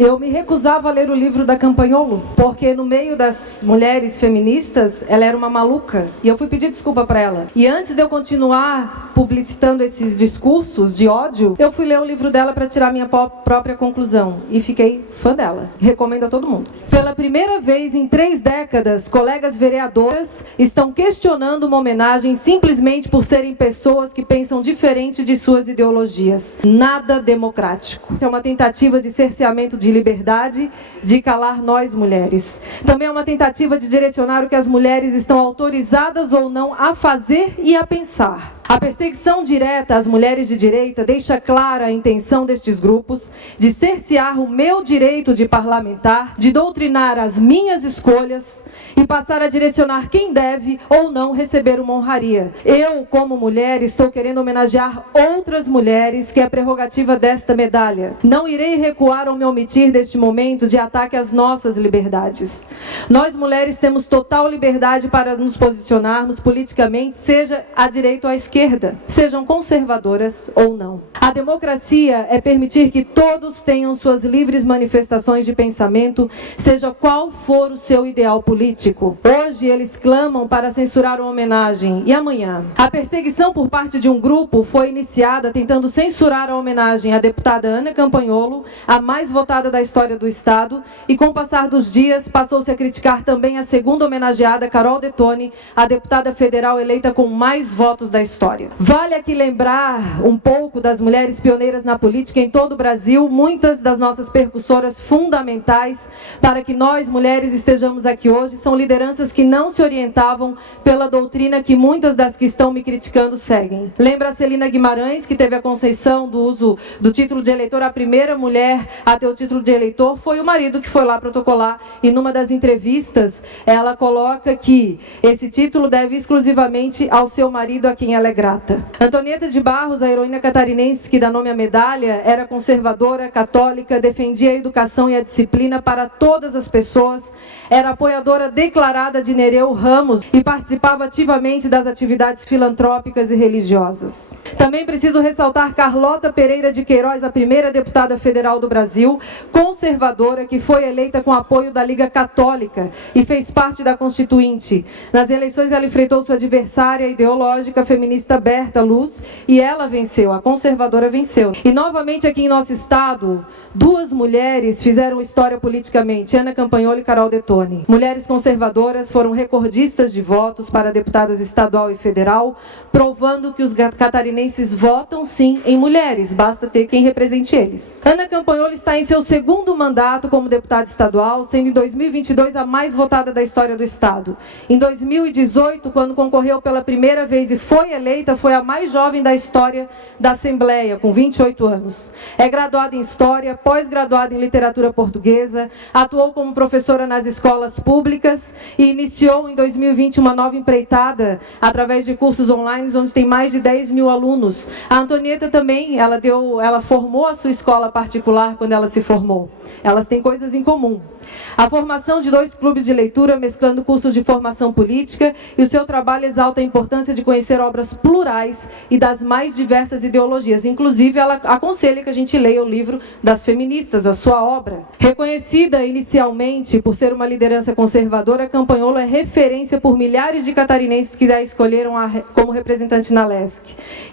Eu me recusava a ler o livro da Campagnolo, porque no meio das mulheres feministas, ela era uma maluca. E eu fui pedir desculpa para ela. E antes de eu continuar publicitando esses discursos de ódio, eu fui ler o livro dela para tirar minha própria conclusão. E fiquei fã dela. Recomendo a todo mundo. Pela primeira vez em 3 décadas, colegas vereadoras estão questionando uma homenagem simplesmente por serem pessoas que pensam diferente de suas ideologias. Nada democrático. É uma tentativa de cerceamento de liberdade, de calar nós mulheres. Também é uma tentativa de direcionar o que as mulheres estão autorizadas ou não a fazer e a pensar. A perseguição direta às mulheres de direita deixa clara a intenção destes grupos de cercear o meu direito de parlamentar, de doutrinar as minhas escolhas e passar a direcionar quem deve ou não receber uma honraria. Eu, como mulher, estou querendo homenagear outras mulheres, que é a prerrogativa desta medalha. Não irei recuar ou me omitir deste momento de ataque às nossas liberdades. Nós, mulheres, temos total liberdade para nos posicionarmos politicamente, seja à direita ou à esquerda, sejam conservadoras ou não. A democracia é permitir que todos tenham suas livres manifestações de pensamento, seja qual for o seu ideal político. Hoje eles clamam para censurar uma homenagem. E amanhã? A perseguição por parte de um grupo foi iniciada tentando censurar a homenagem à deputada Ana Campagnolo, a mais votada da história do Estado, e com o passar dos dias passou-se a criticar também a segunda homenageada, Carol Detoni, a deputada federal eleita com mais votos da história. Vale aqui lembrar um pouco das mulheres pioneiras na política em todo o Brasil, muitas das nossas percussoras fundamentais para que nós, mulheres, estejamos aqui hoje, são lideranças que não se orientavam pela doutrina que muitas das que estão me criticando seguem. Lembra a Celina Guimarães, que teve a concessão do uso do título de eleitor, a primeira mulher a ter o título de eleitor foi o marido que foi lá protocolar, e numa das entrevistas ela coloca que esse título deve exclusivamente ao seu marido, a quem ela é grata. Antonieta de Barros, a heroína catarinense que dá nome à medalha, era conservadora, católica, defendia a educação e a disciplina para todas as pessoas, era apoiadora declarada de Nereu Ramos e participava ativamente das atividades filantrópicas e religiosas. Também preciso ressaltar Carlota Pereira de Queiroz, a primeira deputada federal do Brasil, conservadora, que foi eleita com apoio da Liga Católica e fez parte da Constituinte. Nas eleições ela enfrentou sua adversária ideológica feminista Berta Luz e ela venceu, a conservadora venceu. E novamente aqui em nosso estado, 2 mulheres fizeram história politicamente, Ana Campagnolo e Carol Detoni. Mulheres conservadoras foram recordistas de votos para deputadas estadual e federal, provando que os catarinenses votam sim em mulheres, basta ter quem represente eles. Ana Campagnolo está em seu 2º mandato como deputada estadual, sendo em 2022 a mais votada da história do estado. Em 2018, quando concorreu pela primeira vez e foi eleita, foi a mais jovem da história da Assembleia, com 28 anos. É graduada em História, pós-graduada em Literatura Portuguesa, atuou como professora nas escolas públicas e iniciou em 2020 uma nova empreitada através de cursos online, onde tem mais de 10 mil alunos. A Antonieta também, ela formou a sua escola particular quando ela se formou. Elas têm coisas em comum. A formação de 2 clubes de leitura, mesclando cursos de formação política, e o seu trabalho exalta a importância de conhecer obras plurais e das mais diversas ideologias. Inclusive, ela aconselha que a gente leia o livro das feministas, a sua obra. Reconhecida inicialmente por ser uma liderança conservadora, Campagnolo é referência por milhares de catarinenses que a escolheram como representante na LESC.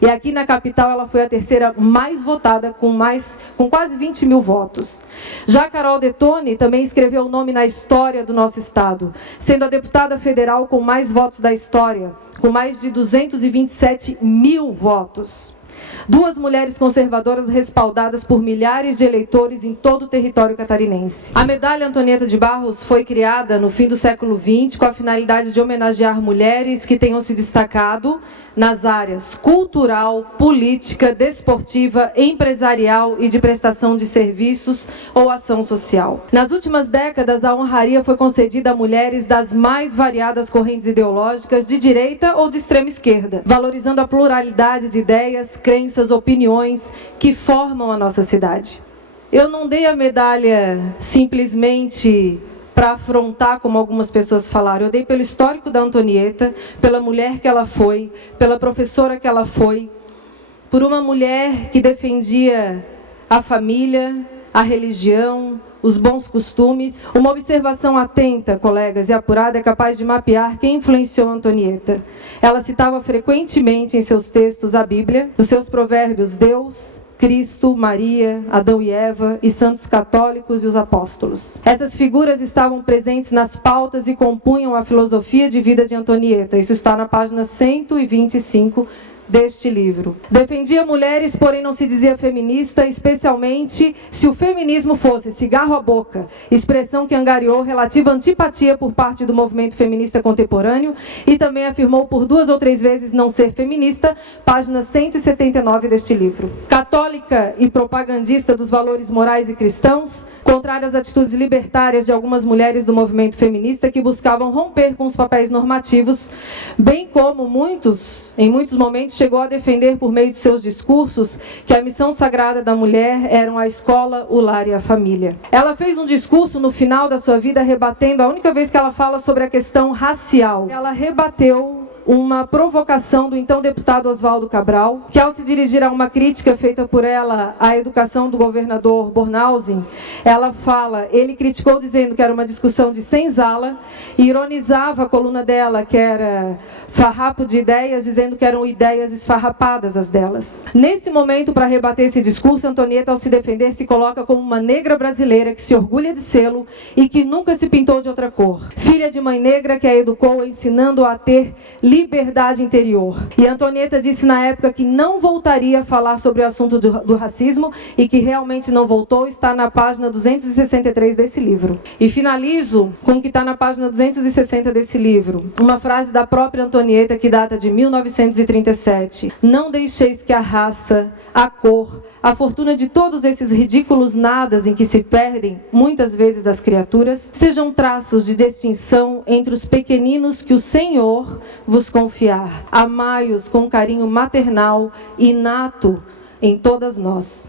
E aqui na capital ela foi a 3ª mais votada, com quase 20 mil votos. Já Carol Detoni também escreveu o nome na história do nosso estado, sendo a deputada federal com mais votos da história, com mais de 227 mil votos. 2 mulheres conservadoras respaldadas por milhares de eleitores em todo o território catarinense. A medalha Antonieta de Barros foi criada no fim do século XX com a finalidade de homenagear mulheres que tenham se destacado nas áreas cultural, política, desportiva, empresarial e de prestação de serviços ou ação social. Nas últimas décadas, a honraria foi concedida a mulheres das mais variadas correntes ideológicas, de direita ou de extrema esquerda, valorizando a pluralidade de ideias, crenças, opiniões que formam a nossa cidade. Eu não dei a medalha simplesmente para afrontar, como algumas pessoas falaram. Eu dei pelo histórico da Antonieta, pela mulher que ela foi, pela professora que ela foi, por uma mulher que defendia a família, a religião, os bons costumes. Uma observação atenta, colegas, e apurada é capaz de mapear quem influenciou Antonieta. Ela citava frequentemente em seus textos a Bíblia, os seus provérbios Deus, Cristo, Maria, Adão e Eva, e santos católicos e os apóstolos. Essas figuras estavam presentes nas pautas e compunham a filosofia de vida de Antonieta. Isso está na página 125 deste livro. Defendia mulheres, porém não se dizia feminista, especialmente se o feminismo fosse cigarro à boca, expressão que angariou relativa antipatia por parte do movimento feminista contemporâneo, e também afirmou por 2 ou 3 vezes não ser feminista, página 179 deste livro. Católica e propagandista dos valores morais e cristãos, contrária às atitudes libertárias de algumas mulheres do movimento feminista que buscavam romper com os papéis normativos, bem como em muitos momentos chegou a defender por meio de seus discursos que a missão sagrada da mulher eram a escola, o lar e a família. Ela fez um discurso no final da sua vida rebatendo, a única vez que ela fala sobre a questão racial, ela rebateu uma provocação do então deputado Oswaldo Cabral, que ao se dirigir a uma crítica feita por ela à educação do governador Bornhausen, ele criticou dizendo que era uma discussão de senzala, e ironizava a coluna dela, que era farrapo de ideias, dizendo que eram ideias esfarrapadas as delas. Nesse momento, para rebater esse discurso, Antonieta, ao se defender, se coloca como uma negra brasileira que se orgulha de sê-lo e que nunca se pintou de outra cor. Filha de mãe negra que a educou, ensinando-a a ter liberdade interior. E Antonieta disse na época que não voltaria a falar sobre o assunto do racismo, e que realmente não voltou. Está na página 263 desse livro. E finalizo com o que está na página 260 desse livro. Uma frase da própria Antonieta que data de 1937. Não deixeis que a raça, a cor, a fortuna de todos esses ridículos nadas em que se perdem, muitas vezes, as criaturas, sejam traços de distinção entre os pequeninos que o Senhor vos confiar. Amai-os com carinho maternal inato em todas nós.